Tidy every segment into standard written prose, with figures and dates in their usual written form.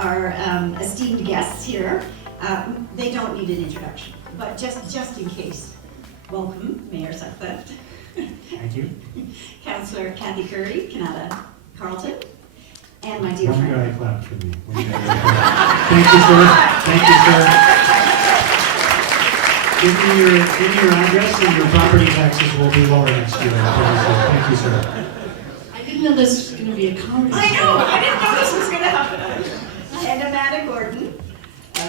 Our esteemed guests here. They don't need an introduction, but just in case. Welcome, Mayor Sutcliffe. Thank you. Councillor Kathy Curry, Kanata Carleton, and my dear One friend. guy clapped for me. Thank you, sir. Thank you, sir. Give me your address and your property taxes will be lower next year. Thank you, sir. I didn't know this was going to be a comedy. I know, I didn't know this was going to happen. And Amanda Gordon, the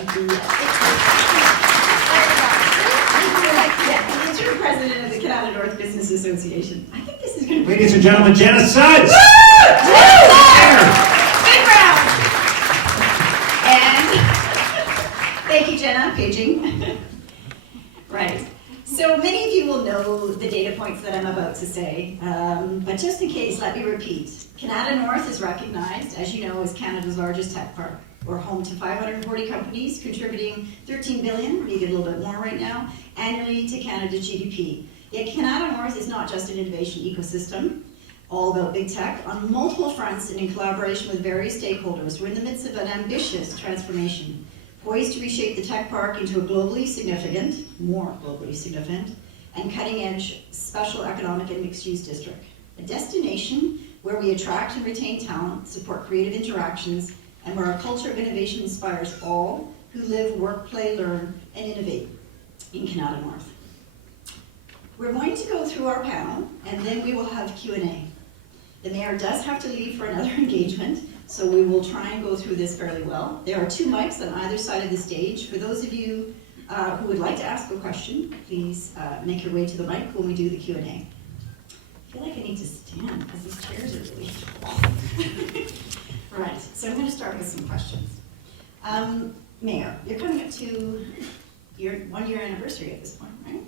interim president of the Kanata North Business Association. I think this is going to be... Ladies and gentlemen, Jenna Suds! Big round! And thank you, Jenna, paging. Right. So many of you will know the data points that I'm about to say, but just in case, let me repeat. Kanata North is recognized, as you know, as Canada's largest tech park. We're home to 540 companies contributing 13 billion, maybe a little bit more right now, annually to Canada GDP. Yet Kanata North is not just an innovation ecosystem, all about big tech. On multiple fronts and in collaboration with various stakeholders, we're in the midst of an ambitious transformation, poised to reshape the tech park into a globally significant, more globally significant, and cutting-edge special economic and mixed-use district. A destination where we attract and retain talent, support creative interactions, and where our culture of innovation inspires all who live, work, play, learn, and innovate in Kanata North. We're going to go through our panel, and then we will have Q&A. The mayor does have to leave for another engagement, so we will try and go through this fairly well. There are two mics on either side of the stage. For those of you who would like to ask a question, please make your way to the mic when we do the Q&A. I feel like I need to stand because these chairs are really tall. Right, so I'm going to start with some questions. Mayor, you're coming up to your 1 year anniversary at this point, right?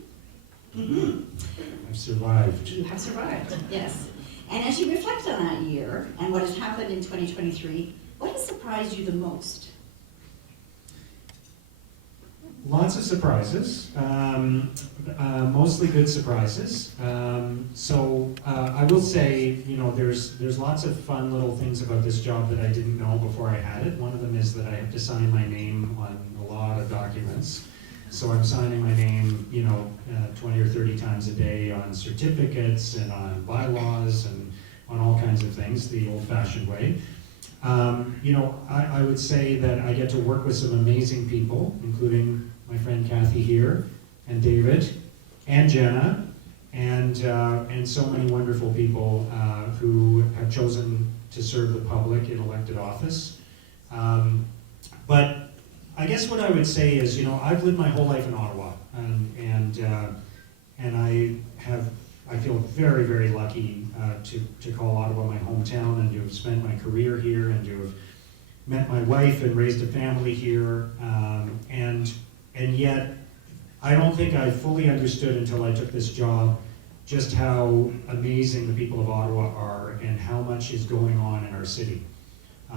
Mm-hmm. I've survived. You have survived, yes. And as you reflect on that year and what has happened in 2023, what has surprised you the most? Lots of surprises, mostly good surprises. I will say, you know, there's lots of fun little things about this job that I didn't know before I had it. One of them is that I have to sign my name on a lot of documents. So I'm signing my name, you know, 20 or 30 times a day on certificates and on bylaws and on all kinds of things, the old-fashioned way. You know, I would say that I get to work with some amazing people, including my friend Kathy here, and David, and Jenna, and so many wonderful people who have chosen to serve the public in elected office. But I guess what I would say is, you know, I've lived my whole life in Ottawa, and I feel very, very lucky to call Ottawa my hometown and to have spent my career here and to have met my wife and raised a family here. And yet, I don't think I fully understood until I took this job just how amazing the people of Ottawa are and how much is going on in our city.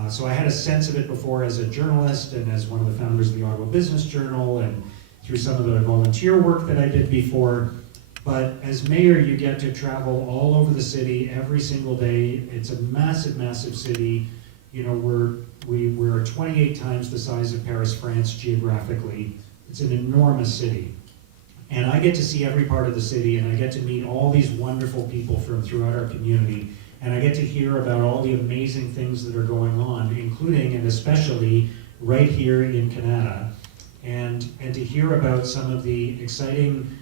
So I had a sense of it before as a journalist and as one of the founders of the Ottawa Business Journal and through some of the volunteer work that I did before. But as mayor, you get to travel all over the city every single day. It's a massive, massive city. You know, we're 28 times the size of Paris, France, geographically. It's an enormous city. And I get to see every part of the city, and I get to meet all these wonderful people from throughout our community. and I get to hear about all the amazing things that are going on, including and especially right here in Kanata, and to hear about some of the exciting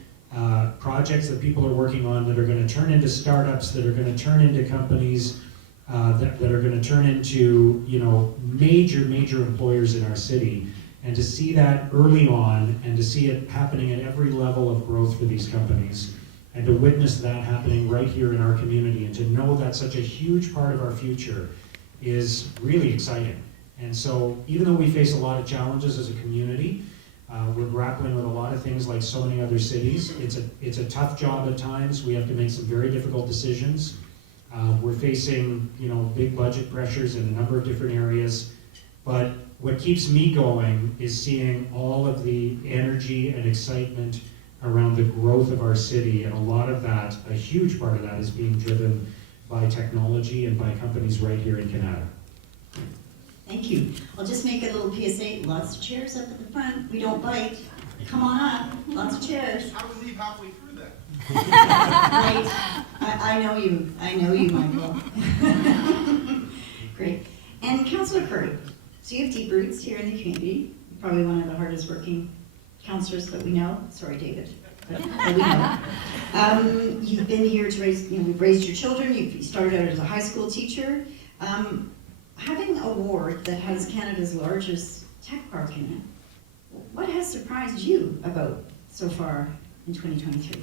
projects that people are working on that are going to turn into startups, that are going to turn into companies, that are going to turn into, you know, major employers in our city. And to see that early on, and to see it happening at every level of growth for these companies, and to witness that happening right here in our community, and to know that such a huge part of our future is really exciting. And so, even though we face a lot of challenges as a community, we're grappling with a lot of things like so many other cities. It's a tough job at times. We have to make some very difficult decisions. We're facing, you know, big budget pressures in a number of different areas. But what keeps me going is seeing all of the energy and excitement around the growth of our city, and a lot of that, a huge part of that, is being driven by technology and by companies right here in Kanata. Thank you. I'll just make a little PSA. Lots of chairs up at the front. We don't bite. Come on up. Lots of chairs. I would leave halfway through that. Great. I know you. I know you, Michael. Great. And Councillor Curry, so you have deep roots here in the community. You're probably one of the hardest working councillors that we know. Sorry, David. But that we know. You've been here to raise, you know, we've raised your children. You started out as a high school teacher. Having a ward that has Canada's largest tech park in it, what has surprised you about so far in 2023?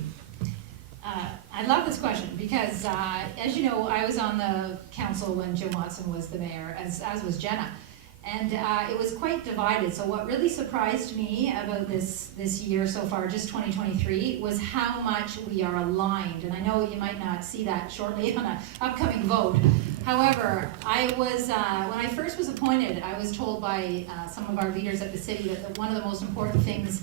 I love this question because, as you know, I was on the council when Jim Watson was the mayor, as was Jenna. And it was quite divided. So what really surprised me about this year so far, just 2023, was how much we are aligned. And I know you might not see that shortly on an upcoming vote. However, I was, when I first was appointed, I was told by some of our leaders at the city that one of the most important things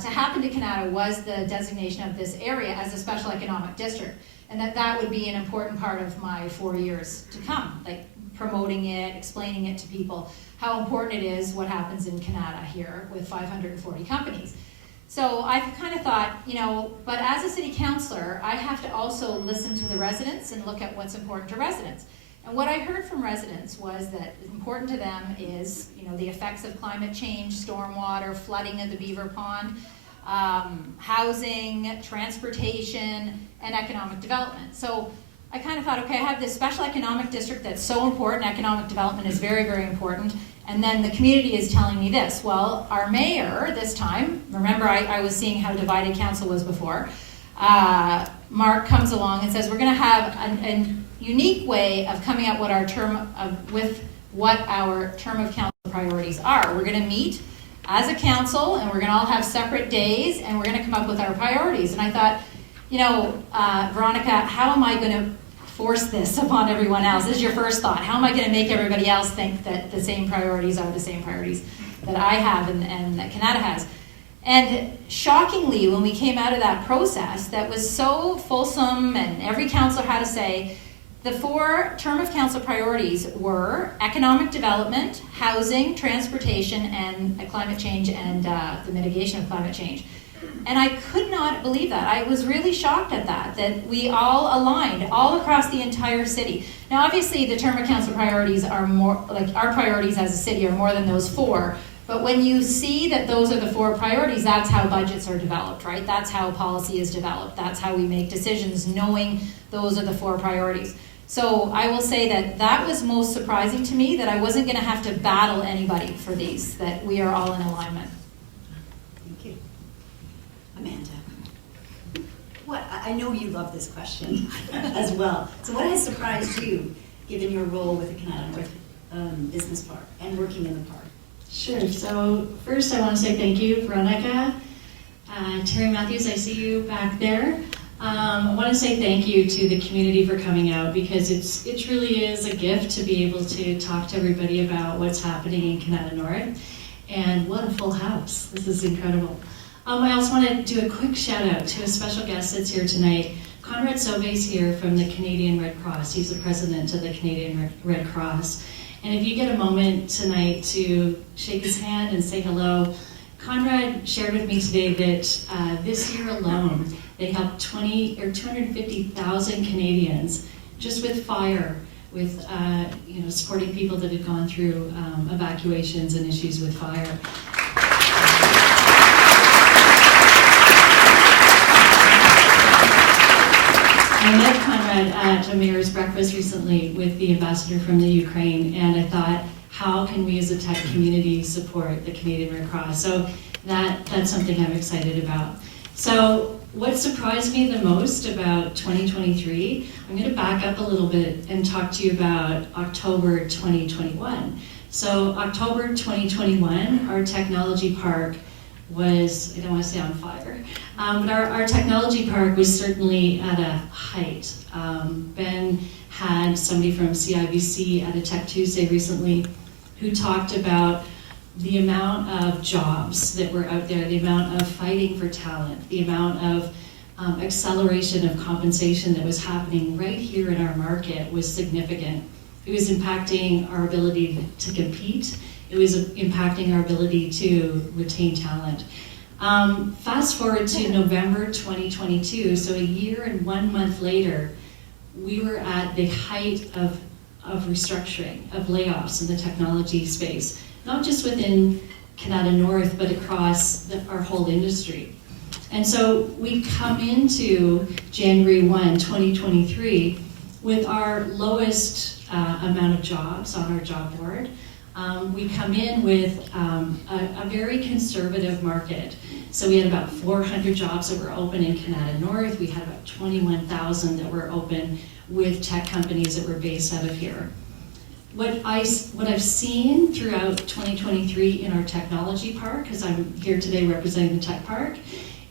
to happen to Kanata was the designation of this area as a special economic district. And that would be an important part of my 4 years to come, like promoting it, explaining it to people, how important it is, what happens in Kanata here with 540 companies. So I kind of thought, you know, but as a city councillor, I have to also listen to the residents and look at what's important to residents. And what I heard from residents was that important to them is, you know, the effects of climate change, stormwater, flooding of the Beaver Pond, housing, transportation, and economic development. So I kind of thought, okay, I have this special economic district that's so important. Economic development is very, very important. And then the community is telling me this. Well, our mayor this time, remember I was seeing how divided council was before, Mark comes along and says, we're going to have a unique way of coming up with what our term of council priorities are. We're going to meet as a council, and we're going to all have separate days, and we're going to come up with our priorities. And I thought, you know, Veronica, how am I going to force this upon everyone else? This is your first thought. How am I going to make everybody else think that the same priorities are the same priorities that I have and that Kanata has? And shockingly, when we came out of that process that was so fulsome and every councillor had to say, the 4 term of council priorities were economic development, housing, transportation, and climate change and the mitigation of climate change. And I could not believe that. I was really shocked at that we all aligned all across the entire city. Now, obviously, the term of council priorities are more, like our priorities as a city are more than those 4. But when you see that those are the 4 priorities, that's how budgets are developed, right? That's how policy is developed. That's how we make decisions, knowing those are the 4 priorities. So I will say that was most surprising to me, that I wasn't going to have to battle anybody for these, that we are all in alignment. Thank you. Amanda, I know you love this question as well. So what has surprised you, given your role with the Kanata North Business Park and working in the park? Sure. So first I want to say thank you, Veronica. Terry Matthews, I see you back there. I want to say thank you to the community for coming out, because it really is a gift to be able to talk to everybody about what's happening in Kanata North. And what a full house. This is incredible. I also want to do a quick shout out to a special guest that's here tonight. Conrad Sobe's here from the Canadian Red Cross. He's the president of the Canadian Red Cross. And if you get a moment tonight to shake his hand and say hello, Conrad shared with me today that this year alone, they helped 250,000 Canadians just with fire, with supporting people that had gone through evacuations and issues with fire. I met Conrad at a mayor's breakfast recently with the ambassador from the Ukraine, and I thought, how can we as a tech community support the Canadian Red Cross? So that's something I'm excited about. So what surprised me the most about 2023, I'm going to back up a little bit and talk to you about October 2021. So October 2021, our technology park was, I don't want to say on fire, but our technology park was certainly at a height. Ben had somebody from CIBC at a TechTuesday recently who talked about the amount of jobs that were out there, the amount of fighting for talent, the amount of acceleration of compensation that was happening right here in our market was significant. It was impacting our ability to compete. It was impacting our ability to retain talent. Fast forward to November 2022, so a year and 1 month later, we were at the height of restructuring, of layoffs in the technology space, not just within Kanata North, but across our whole industry. And so we come into January 1, 2023 with our lowest amount of jobs on our job board. We come in with a very conservative market. So we had about 400 jobs that were open in Kanata North. We had about 21,000 that were open with tech companies that were based out of here. What I've seen throughout 2023 in our technology park, because I'm here today representing the tech park,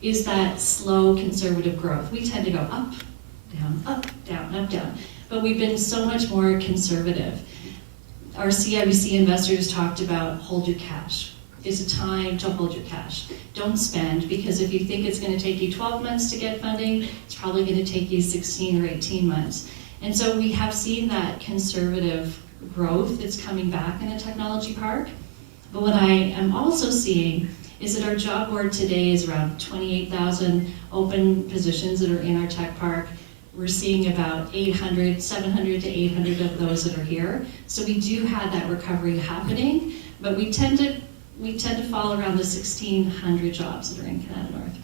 is that slow conservative growth. We tend to go up, down, up, down, up, down. But we've been so much more conservative. Our CIBC investors talked about hold your cash. It's a time to hold your cash. Don't spend, because if you think it's going to take you 12 months to get funding, it's probably going to take you 16 or 18 months. And so we have seen that conservative growth that's coming back in the technology park. But what I am also seeing is that our job board today is around 28,000 open positions that are in our tech park. We're seeing about 700 to 800 of those that are here. So we do have that recovery happening, but we tend to fall around the 1,600 jobs that are in Kanata North.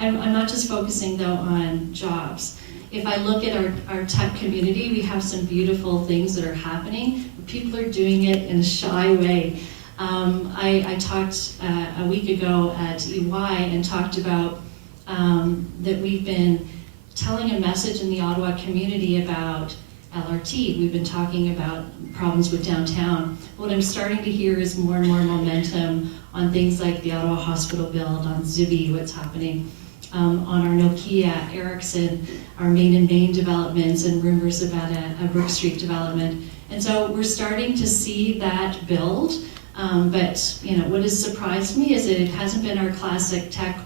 I'm not just focusing though on jobs. If I look at our tech community, we have some beautiful things that are happening. People are doing it in a shy way. I talked a week ago at EY and talked about that we've been telling a message in the Ottawa community about LRT. We've been talking about problems with downtown. What I'm starting to hear is more and more momentum on things like the Ottawa Hospital build, on Zibi, what's happening, on our Nokia, Ericsson, our Main developments, and rumors about a Brook Street development. And so we're starting to see that build. But what has surprised me is that it hasn't been our classic tech,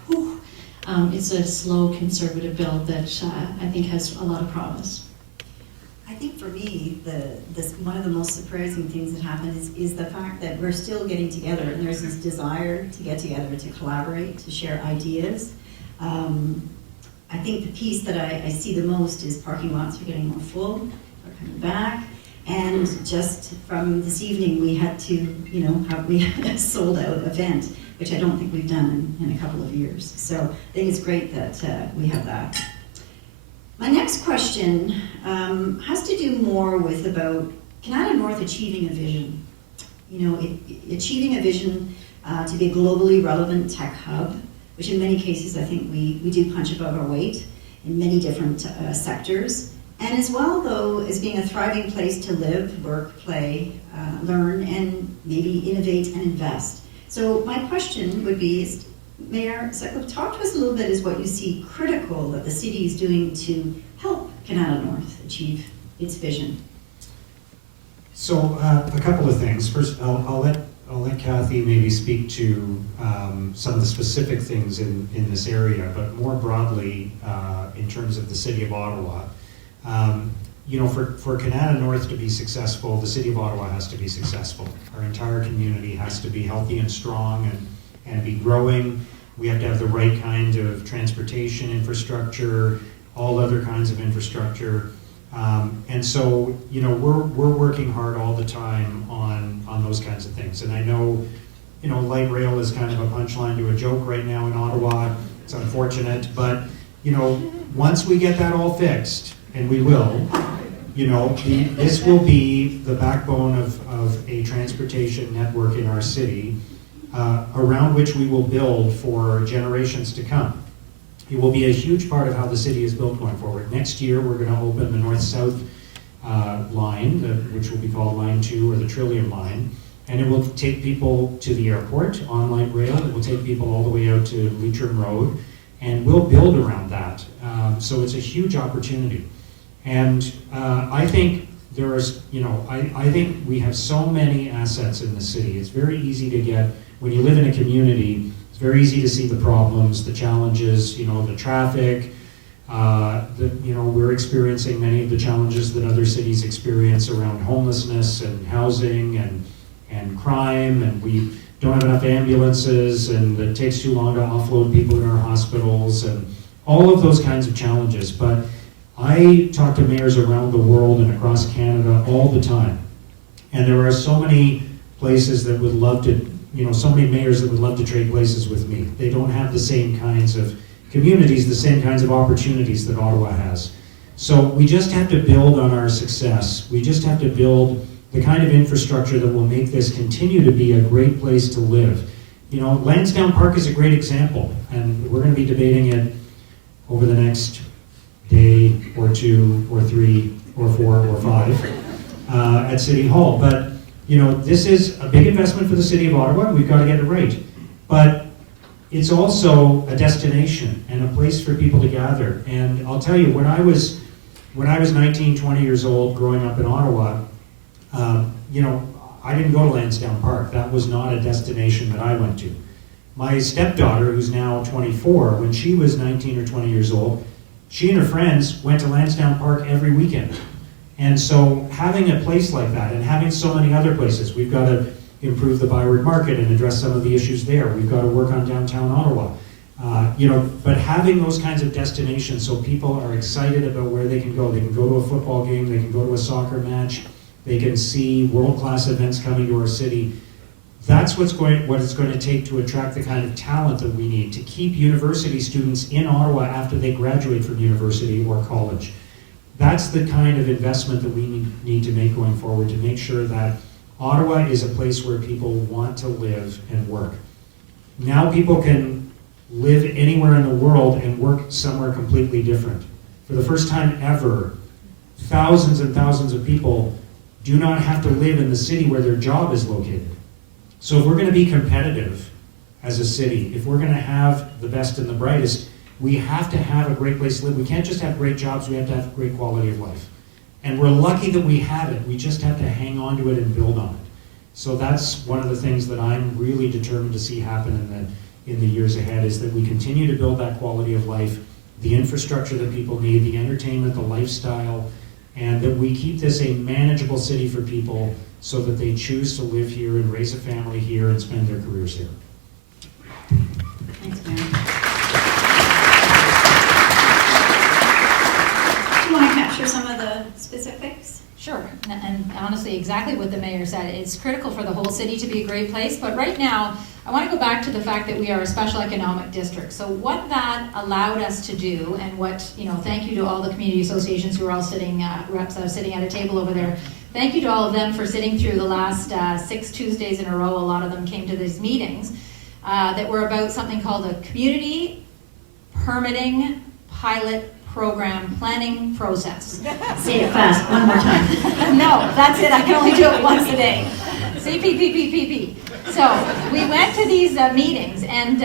it's a slow conservative build that I think has a lot of promise. I think for me, one of the most surprising things that happened is the fact that we're still getting together, and there's this desire to get together, to collaborate, to share ideas. I think the piece that I see the most is parking lots are getting more full, are coming back, and just from this evening we had to, we had a sold out event, which I don't think we've done in a couple of years. So I think it's great that we have that. My next question has to do more with about Kanata North achieving a vision. Achieving a vision to be a globally relevant tech hub, which in many cases I think we do punch above our weight in many different sectors. And as well, though, as being a thriving place to live, work, play, learn, and maybe innovate and invest. So my question would be, Mayor Wesley, talk to us a little bit as what you see critical that the city is doing to help Kanata North achieve its vision. So a couple of things. First, I'll let Kathy maybe speak to some of the specific things in this area, but more broadly, in terms of the City of Ottawa, for Kanata North to be successful, the City of Ottawa has to be successful. Our entire community has to be healthy and strong and be growing. We have to have the right kind of transportation infrastructure, all other kinds of infrastructure. And so, we're working hard all the time on those kinds of things. And I know, light rail is kind of a punchline to a joke right now in Ottawa. It's unfortunate, but, once we get that all fixed, and we will, this will be the backbone of a transportation network in our city, around which we will build for generations to come. It will be a huge part of how the city is built going forward. Next year, we're going to open the north-south line, which will be called Line 2 or the Trillium Line, and it will take people to the airport on light rail. It will take people all the way out to Leitrim Road, and we'll build around that. So it's a huge opportunity. And I think I think we have so many assets in the city. It's very easy to get, when you live in a community, it's very easy to see the problems, the challenges, the traffic. We're experiencing many of the challenges that other cities experience around homelessness and housing and crime, and we don't have enough ambulances, and it takes too long to offload people in our hospitals, and all of those kinds of challenges. But I talk to mayors around the world and across Canada all the time, and there are so many places that would love to, so many mayors that would love to trade places with me. They don't have the same kinds of communities, the same kinds of opportunities that Ottawa has. So we just have to build on our success. We just have to build the kind of infrastructure that will make this continue to be a great place to live. Lansdowne Park is a great example, and we're going to be debating it over the next day or 2 or 3 or 4 or 5 at City Hall. But this is a big investment for the city of Ottawa, and we've got to get it right. But it's also a destination and a place for people to gather. And I'll tell you, when I was 19, 20 years old, growing up in Ottawa, I didn't go to Lansdowne Park. That was not a destination that I went to. My stepdaughter, who's now 24, when she was 19 or 20 years old, she and her friends went to Lansdowne Park every weekend. And so having a place like that, and having so many other places, we've got to improve the Byward Market and address some of the issues there. We've got to work on downtown Ottawa. But having those kinds of destinations so people are excited about where they can go. They can go to a football game, they can go to a soccer match, they can see world-class events coming to our city. That's what it's going to take to attract the kind of talent that we need to keep university students in Ottawa after they graduate from university or college. That's the kind of investment that we need to make going forward to make sure that Ottawa is a place where people want to live and work. Now people can live anywhere in the world and work somewhere completely different. For the first time ever, thousands and thousands of people do not have to live in the city where their job is located. So if we're going to be competitive as a city, if we're going to have the best and the brightest, we have to have a great place to live. We can't just have great jobs, we have to have great quality of life. And we're lucky that we have it. We just have to hang on to it and build on it. So that's one of the things that I'm really determined to see happen in the years ahead, is that we continue to build that quality of life, the infrastructure that people need, the entertainment, the lifestyle, and that we keep this a manageable city for people so that they choose to live here and raise a family here and spend their careers here. Thanks, Mary. Do you want to capture some of the specifics? Sure, and honestly, exactly what the mayor said. It's critical for the whole city to be a great place, but right now, I want to go back to the fact that we are a special economic district. So what that allowed us to do, and what, thank you to all the community associations who are all sitting, reps sitting at a table over there. Thank you to all of them for sitting through the last 6 Tuesdays in a row. A lot of them came to these meetings that were about something called a community permitting pilot program planning process. Say it fast, one more time. No, that's it. I can only do it once a day. CPPPPP. So we went to these meetings, and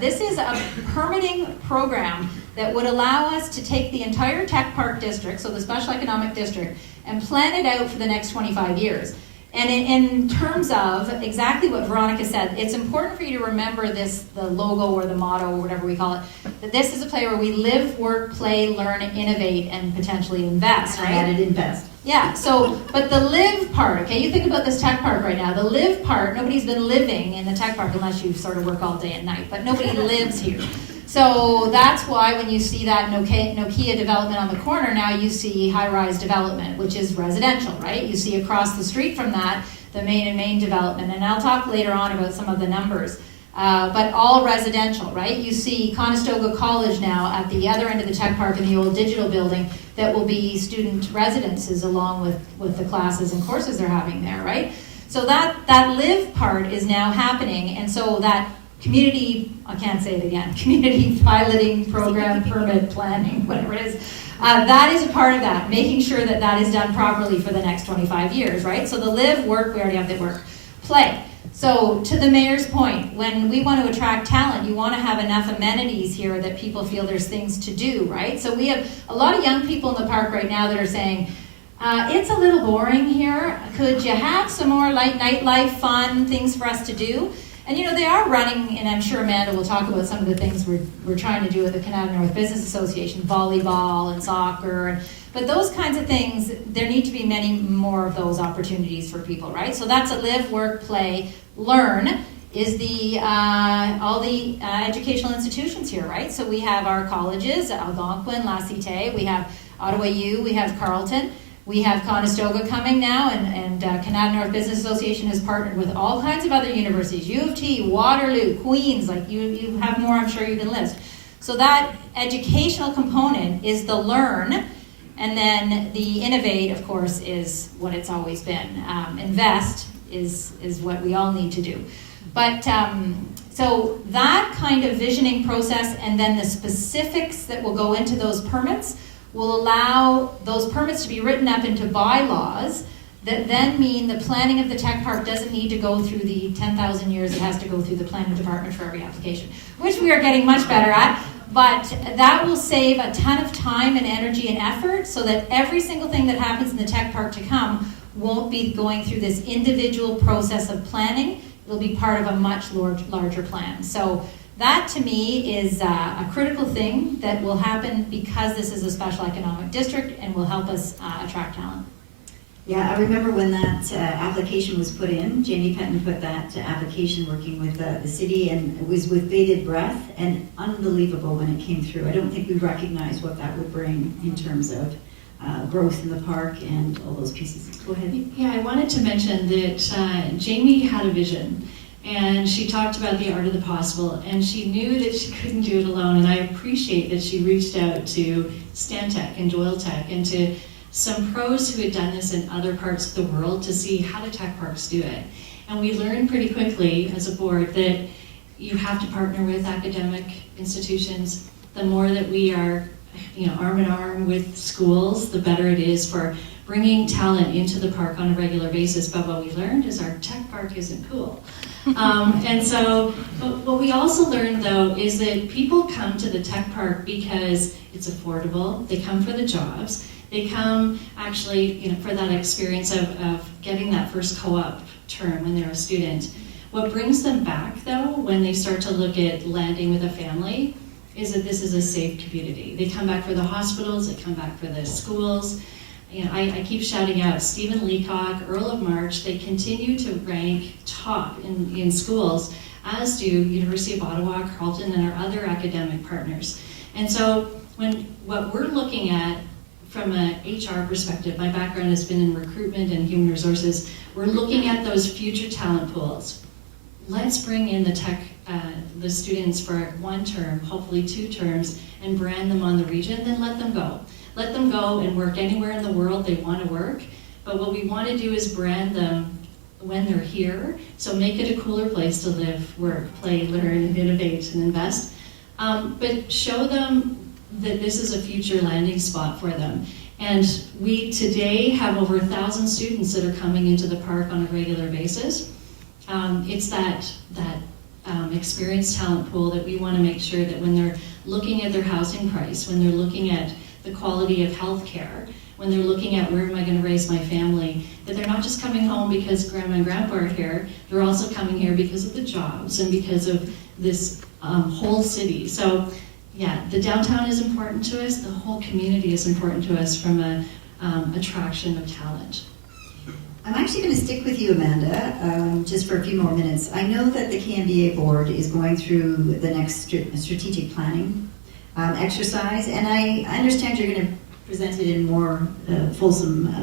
this is a permitting program that would allow us to take the entire tech park district, so the special economic district, and plan it out for the next 25 years. And in terms of exactly what Veronica said, it's important for you to remember this, the logo or the motto or whatever we call it, that this is a place where we live, work, play, learn, innovate, and potentially invest, right? I added invest. Yeah, so, but the live part, okay, you think about this tech park right now, the live part, nobody's been living in the tech park unless you sort of work all day and night, but nobody lives here. So that's why when you see that Nokia development on the corner, now you see high-rise development, which is residential, right? You see across the street from that, the Main and Main development, and I'll talk later on about some of the numbers. But all residential, right? You see Conestoga College now at the other end of the tech park in the old digital building that will be student residences along with the classes and courses they're having there, right? So that live part is now happening, and so that community, I can't say it again, community piloting program, permit planning, whatever it is, that is a part of that, making sure that that is done properly for the next 25 years, right? So the live, work, we already have the work. Play. So to the mayor's point, when we want to attract talent, you want to have enough amenities here that people feel there's things to do, right? So we have a lot of young people in the park right now that are saying, it's a little boring here. Could you have some more light nightlife, fun things for us to do? And you know, they are running, and I'm sure Amanda will talk about some of the things we're trying to do with the Kanata North Business Association, volleyball and soccer, but those kinds of things, there need to be many more of those opportunities for people, right? So that's a live, work, play, learn is the all the educational institutions here, right? So we have our colleges, Algonquin, La Cité, we have Ottawa U, we have Carleton. We have Conestoga coming now, and Kanata North Business Association has partnered with all kinds of other universities, U of T, Waterloo, Queen's, like you have more I'm sure you can list. So that educational component is the learn, and then the innovate, of course, is what it's always been. Invest is what we all need to do. But so that kind of visioning process and then the specifics that will go into those permits will allow those permits to be written up into bylaws that then mean the planning of the tech park doesn't need to go through the 10,000 years it has to go through the planning department for every application, which we are getting much better at. But that will save a ton of time and energy and effort so that every single thing that happens in the tech park to come won't be going through this individual process of planning. It'll be part of a much larger plan. So that to me is a critical thing that will happen because this is a special economic district and will help us attract talent. Yeah, I remember when that application was put in, Jamie Penton put that application working with the city, and it was with bated breath and unbelievable when it came through. I don't think we recognized what that would bring in terms of growth in the park and all those pieces. Go ahead. Yeah, I wanted to mention that Jamie had a vision. And she talked about the art of the possible, and she knew that she couldn't do it alone, and I appreciate that she reached out to Stantec and Doyle Tech and to some pros who had done this in other parts of the world to see how do tech parks do it. And we learned pretty quickly as a board that you have to partner with academic institutions. The more that we are arm in arm with schools, the better it is for bringing talent into the park on a regular basis. But what we learned is our tech park isn't cool. And so what we also learned, though, is that people come to the tech park because it's affordable. They come for the jobs. They come actually for that experience of getting that first co-op term when they're a student. What brings them back, though, when they start to look at landing with a family, is that this is a safe community. They come back for the hospitals. They come back for the schools. I keep shouting out Stephen Leacock, Earl of March. They continue to rank top in schools, as do University of Ottawa, Carleton, and our other academic partners. And so what we're looking at from an HR perspective, my background has been in recruitment and human resources, we're looking at those future talent pools. Let's bring in the students for 1 term, hopefully 2 terms, and brand them on the region, then let them go. Let them go and work anywhere in the world they want to work, but what we want to do is brand them when they're here, so make it a cooler place to live, work, play, learn, innovate, and invest, but show them that this is a future landing spot for them. And we today have over 1,000 students that are coming into the park on a regular basis. It's that experienced talent pool that we want to make sure that when they're looking at their housing price, when they're looking at the quality of health care, when they're looking at where am I going to raise my family, that they're not just coming home because grandma and grandpa are here, they're also coming here because of the jobs and because of this whole city. So yeah, the downtown is important to us, the whole community is important to us from an attraction of talent. I'm actually going to stick with you, Amanda, just for a few more minutes. I know that the KMBA board is going through the next strategic planning exercise, and I understand you're going to present it in more fulsome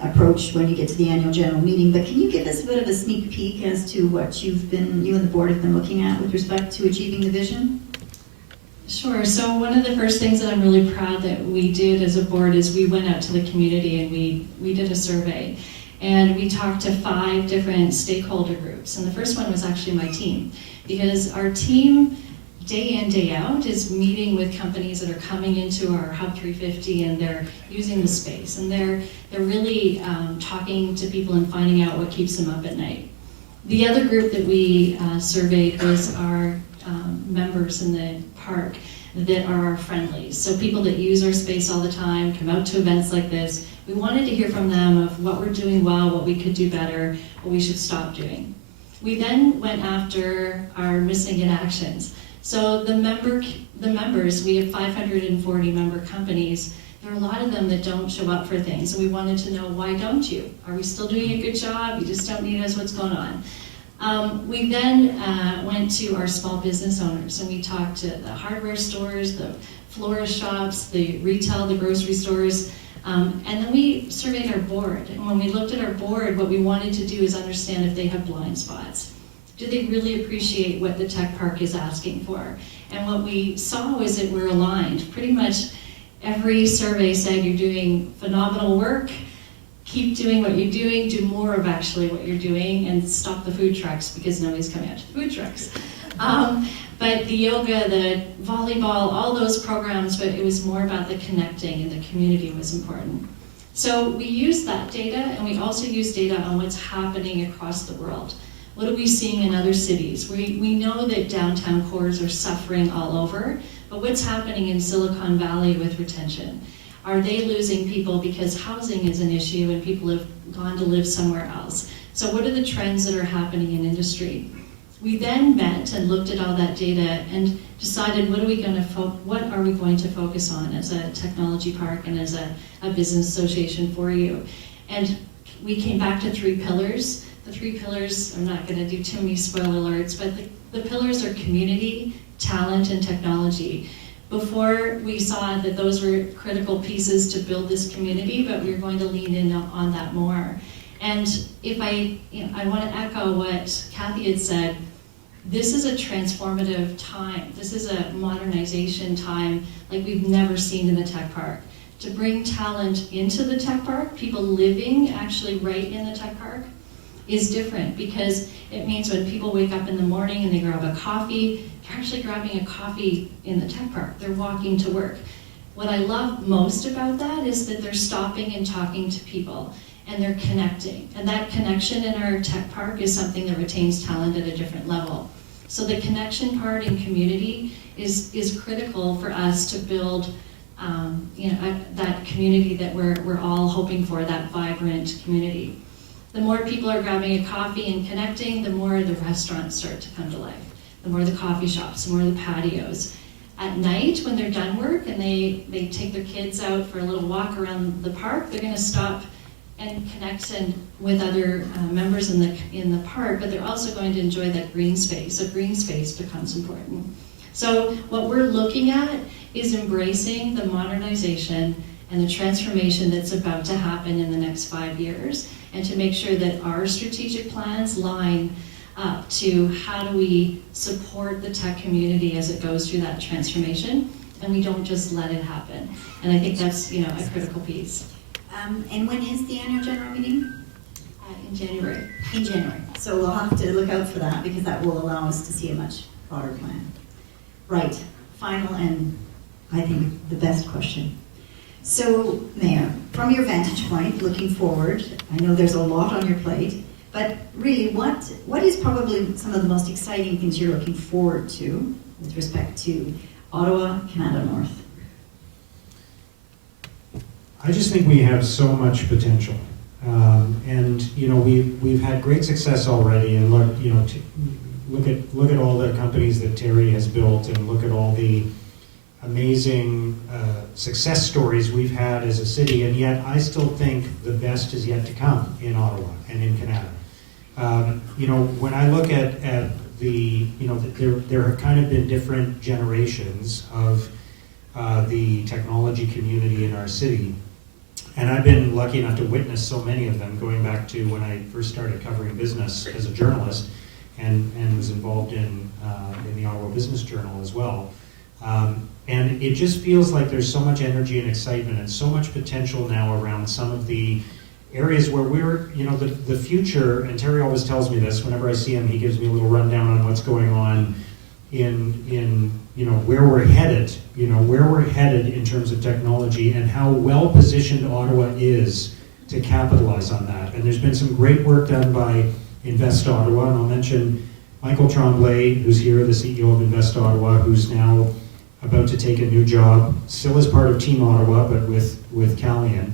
approach when you get to the annual general meeting, but can you give us a bit of a sneak peek as to what you and the board have been looking at with respect to achieving the vision? Sure. So one of the first things that I'm really proud that we did as a board is we went out to the community and we did a survey. And we talked to 5 different stakeholder groups. And the first one was actually my team. Because our team, day in, day out, is meeting with companies that are coming into our Hub 350 and they're using the space. And they're really talking to people and finding out what keeps them up at night. The other group that we surveyed was our members in the park that are our friendlies. So people that use our space all the time, come out to events like this. We wanted to hear from them of what we're doing well, what we could do better, what we should stop doing. We then went after our missing in actions. So the members, we have 540 member companies. There are a lot of them that don't show up for things. And we wanted to know, why don't you? Are we still doing a good job? You just don't need us, what's going on? We then went to our small business owners and we talked to the hardware stores, the florist shops, the retail, the grocery stores, and then we surveyed our board. And when we looked at our board, what we wanted to do is understand if they have blind spots. Do they really appreciate what the tech park is asking for? And what we saw was that we're aligned. Pretty much every survey said you're doing phenomenal work, keep doing what you're doing, do more of actually what you're doing, and stop the food trucks because nobody's coming out to the food trucks. But the yoga, the volleyball, all those programs, but it was more about the connecting and the community was important. So we used that data and we also used data on what's happening across the world. What are we seeing in other cities? We know that downtown cores are suffering all over, but what's happening in Silicon Valley with retention? Are they losing people because housing is an issue and people have gone to live somewhere else? So what are the trends that are happening in industry? We then met and looked at all that data and decided what are we going to focus on as a technology park and as a business association for you. And we came back to 3 pillars. The 3 pillars, I'm not going to do too many spoiler alerts, but the pillars are community, talent, and technology. Before, we saw that those were critical pieces to build this community, but we're going to lean in on that more. And if I want to echo what Kathy had said, this is a transformative time. This is a modernization time like we've never seen in the tech park. To bring talent into the tech park, people living actually right in the tech park, is different because it means when people wake up in the morning and they grab a coffee, they're actually grabbing a coffee in the tech park. They're walking to work. What I love most about that is that they're stopping and talking to people and they're connecting. And that connection in our tech park is something that retains talent at a different level. So the connection part in community is critical for us to build that community that we're all hoping for, that vibrant community. The more people are grabbing a coffee and connecting, the more the restaurants start to come to life. The more the coffee shops, the more the patios. At night, when they're done work and they take their kids out for a little walk around the park, they're going to stop and connect with other members in the park, but they're also going to enjoy that green space. So green space becomes important. So what we're looking at is embracing the modernization and the transformation that's about to happen in the next 5 years, and to make sure that our strategic plans line up to how do we support the tech community as it goes through that transformation, and we don't just let it happen. And I think that's a critical piece. And when is the annual general meeting? In January. In January. So we'll have to look out for that because that will allow us to see a much broader plan. Right. Final and I think the best question. So, Mayor, from your vantage point, looking forward, I know there's a lot on your plate, but really, what is probably some of the most exciting things you're looking forward to with respect to Ottawa, Kanata North? I just think we have so much potential, and we've had great success already. And look at all the companies that Terry has built, and look at all the amazing success stories we've had as a city, and yet I still think the best is yet to come in Ottawa and in Kanata. When I look at the, there have kind of been different generations of the technology community in our city. And I've been lucky enough to witness so many of them, going back to when I first started covering business as a journalist, and was involved in the Ottawa Business Journal as well. And it just feels like there's so much energy and excitement and so much potential now around some of the areas where we're, the future, and Terry always tells me this, whenever I see him, he gives me a little rundown on what's going on in where we're headed, in terms of technology, and how well positioned Ottawa is to capitalize on that. And there's been some great work done by Invest Ottawa, and I'll mention Michael Tremblay, who's here, the CEO of Invest Ottawa, who's now about to take a new job, still as part of Team Ottawa, but with Callian.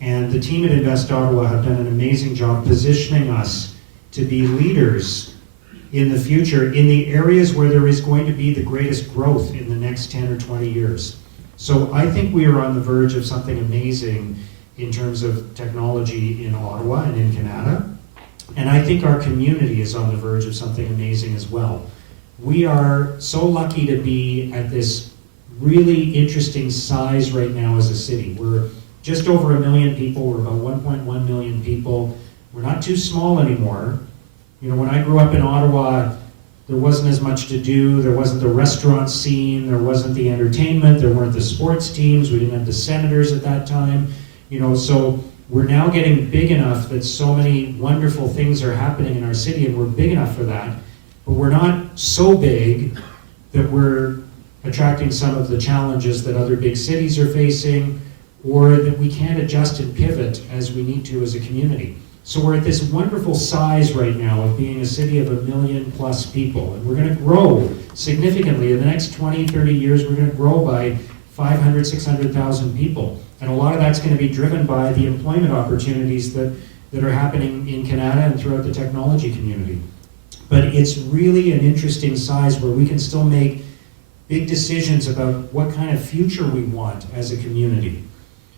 And the team at Invest Ottawa have done an amazing job positioning us to be leaders in the future in the areas where there is going to be the greatest growth in the next 10 or 20 years. So I think we are on the verge of something amazing in terms of technology in Ottawa and in Kanata. And I think our community is on the verge of something amazing as well. We are so lucky to be at this really interesting size right now as a city. We're just over 1 million people. We're about 1.1 million people. We're not too small anymore. When I grew up in Ottawa, there wasn't as much to do. There wasn't the restaurant scene. There wasn't the entertainment. There weren't the sports teams. We didn't have the Senators at that time. So we're now getting big enough that so many wonderful things are happening in our city, and we're big enough for that. But we're not so big that we're attracting some of the challenges that other big cities are facing, or that we can't adjust and pivot as we need to as a community. So we're at this wonderful size right now of being a city of 1 million plus people. And we're going to grow significantly. In the next 20, 30 years, we're going to grow by 500, 600,000 people. And a lot of that's going to be driven by the employment opportunities that are happening in Kanata and throughout the technology community. But it's really an interesting size where we can still make big decisions about what kind of future we want as a community.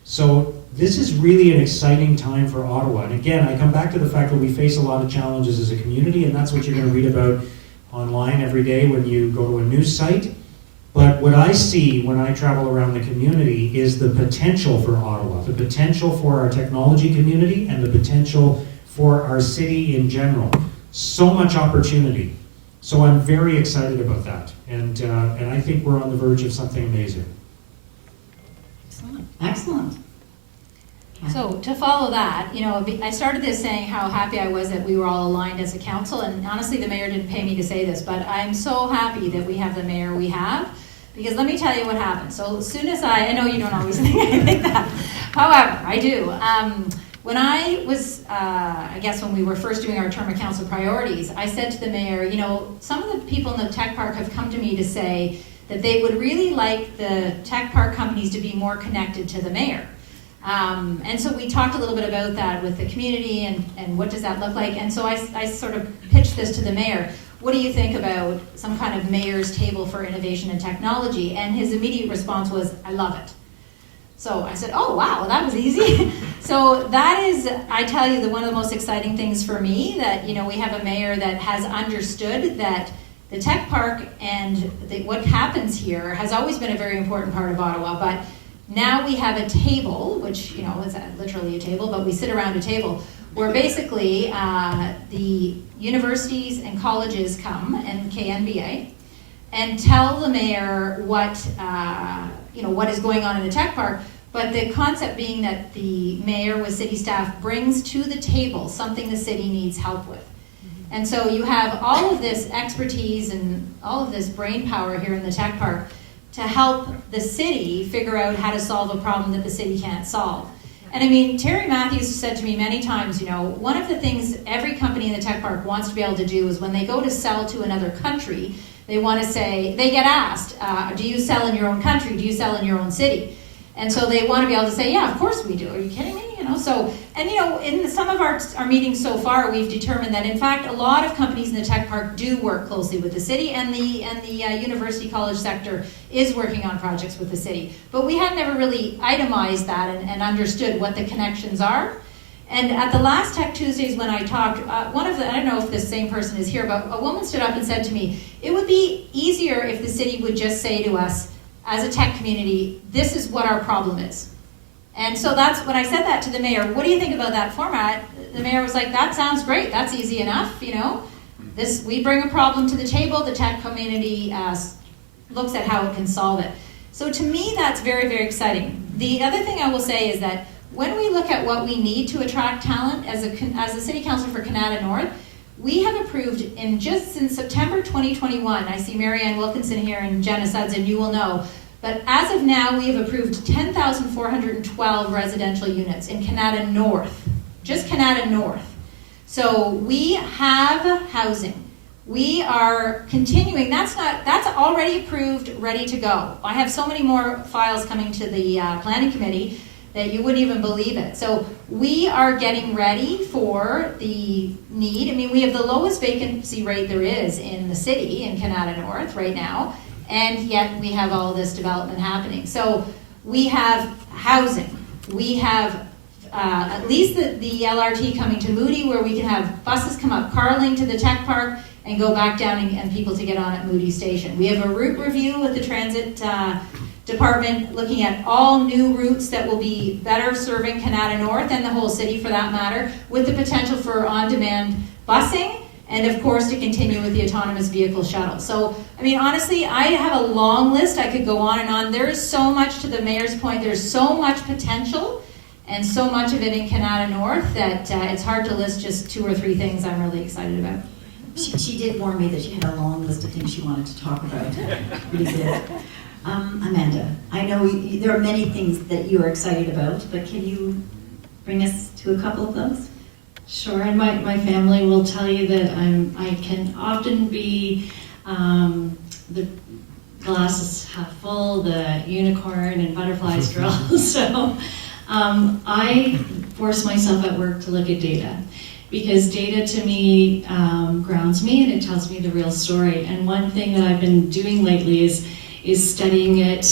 So this is really an exciting time for Ottawa. And again, I come back to the fact that we face a lot of challenges as a community, and that's what you're going to read about online every day when you go to a news site. But what I see when I travel around the community is the potential for Ottawa, the potential for our technology community, and the potential for our city in general. So much opportunity. So I'm very excited about that. And I think we're on the verge of something amazing. Excellent. So to follow that, I started this saying how happy I was that we were all aligned as a council, and honestly the mayor didn't pay me to say this, but I'm so happy that we have the mayor we have, because let me tell you what happened. So as soon as I know you don't always think that, however, I do. When I was, when we were first doing our term of council priorities, I said to the mayor, some of the people in the tech park have come to me to say that they would really like the tech park companies to be more connected to the mayor. And so we talked a little bit about that with the community and what does that look like. And so I sort of pitched this to the mayor. What do you think about some kind of mayor's table for innovation and technology? And his immediate response was, I love it. So I said, oh, wow, that was easy. So that is, I tell you, one of the most exciting things for me, that, we have a mayor that has understood that the tech park and what happens here has always been a very important part of Ottawa, but now we have a table, which, is literally a table, but we sit around a table where basically the universities and colleges come, and KNBA, and tell the mayor what is going on in the tech park, but the concept being that the mayor with city staff brings to the table something the city needs help with. And so you have all of this expertise and all of this brain power here in the tech park to help the city figure out how to solve a problem that the city can't solve. And I mean, Terry Matthews said to me many times, one of the things every company in the tech park wants to be able to do is when they go to sell to another country, they want to say, they get asked, do you sell in your own country? Do you sell in your own city? And so they want to be able to say, yeah, of course we do. Are you kidding me? You know, so, and you know, in some of our meetings so far, we've determined that in fact, a lot of companies in the tech park do work closely with the city, and the university college sector is working on projects with the city. But we had never really itemized that and understood what the connections are. And at the last Tech Tuesdays when I talked, I don't know if this same person is here, but a woman stood up and said to me, it would be easier if the city would just say to us, as a tech community, this is what our problem is. And so that's when I said that to the mayor, what do you think about that format? The mayor was like, that sounds great, that's easy enough, you know. We bring a problem to the table, the tech community looks at how it can solve it. So to me, that's very, very exciting. The other thing I will say is that when we look at what we need to attract talent, as a city council for Kanata North, we have approved since September 2021, I see Marianne Wilkinson here and Jenna Sudson, you will know, but as of now, we have approved 10,412 residential units in Kanata North, just Kanata North. So we have housing. We are continuing, that's already approved, ready to go. I have so many more files coming to the planning committee that you wouldn't even believe it. So we are getting ready for the need. I mean, we have the lowest vacancy rate there is in the city, in Kanata North right now, and yet we have all this development happening. So we have housing. We have at least the LRT coming to Moody, where we can have buses come up Carling to the tech park and go back down and people to get on at Moody Station. We have a route review with the transit department looking at all new routes that will be better serving Kanata North and the whole city for that matter, with the potential for on-demand busing and of course to continue with the autonomous vehicle shuttle. So, I mean, honestly, I have a long list. I could go on and on. There is so much, to the mayor's point, there's so much potential and so much of it in Kanata North that it's hard to list just 2 or 3 things I'm really excited about. She did warn me that she had a long list of things she wanted to talk about. Really did. Amanda, I know there are many things that you are excited about, but can you bring us to a couple of those? Sure, and my family will tell you that I can often be the glass is half full, the unicorn and butterflies girl. So I force myself at work to look at data, because data to me grounds me and it tells me the real story. And one thing that I've been doing lately is studying it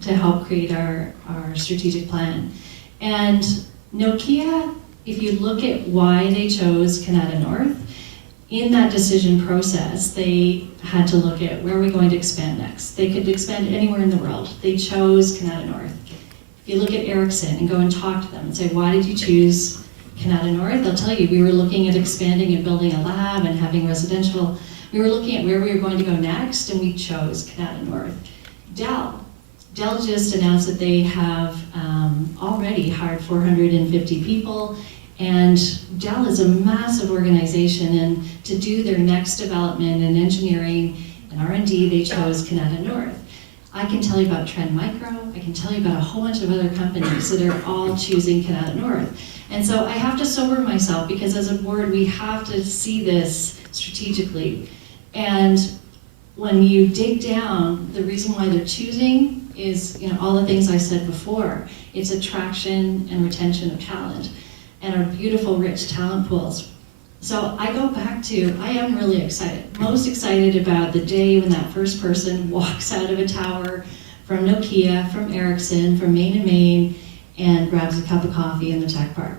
to help create our strategic plan. And Nokia, if you look at why they chose Kanata North, in that decision process, they had to look at where are we going to expand next. They could expand anywhere in the world. They chose Kanata North. If you look at Ericsson and go and talk to them and say, why did you choose Kanata North? They'll tell you, we were looking at expanding and building a lab and having residential. We were looking at where we were going to go next, and we chose Kanata North. Dell just announced that they have already hired 450 people, and Dell is a massive organization, and to do their next development in engineering and R&D, they chose Kanata North. I can tell you about Trend Micro, I can tell you about a whole bunch of other companies that are all choosing Kanata North. And so I have to sober myself, because as a board, we have to see this strategically. And when you dig down, the reason why they're choosing is, you know, all the things I said before. It's attraction and retention of talent and our beautiful, rich talent pools. So I go back to, I am really excited, most excited about the day when that first person walks out of a tower from Nokia, from Ericsson, from Main and Main, and grabs a cup of coffee in the tech park.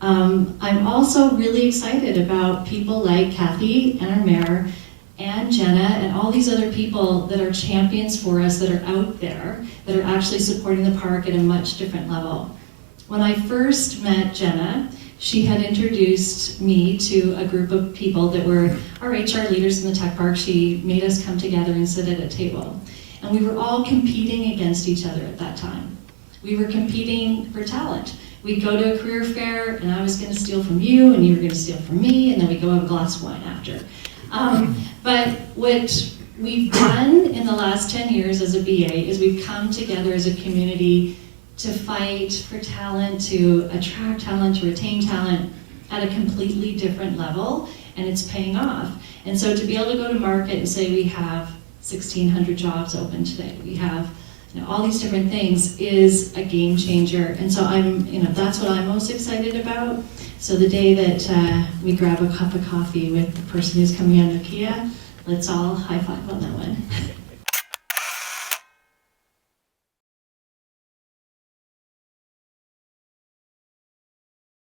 I'm also really excited about people like Kathy and our mayor and Jenna and all these other people that are champions for us, that are out there, that are actually supporting the park at a much different level. When I first met Jenna, she had introduced me to a group of people that were our HR leaders in the tech park. She made us come together and sit at a table. And we were all competing against each other at that time. We were competing for talent. We'd go to a career fair, and I was going to steal from you, and you were going to steal from me, and then we'd go have a glass of wine after. But what we've done in the last 10 years as a BA is we've come together as a community to fight for talent, to attract talent, to retain talent at a completely different level, and it's paying off. And so to be able to go to market and say we have 1,600 jobs open today, we have all these different things is a game changer. And so that's what I'm most excited about. So the day that we grab a cup of coffee with the person who's coming out of Kia, let's all high five on that one.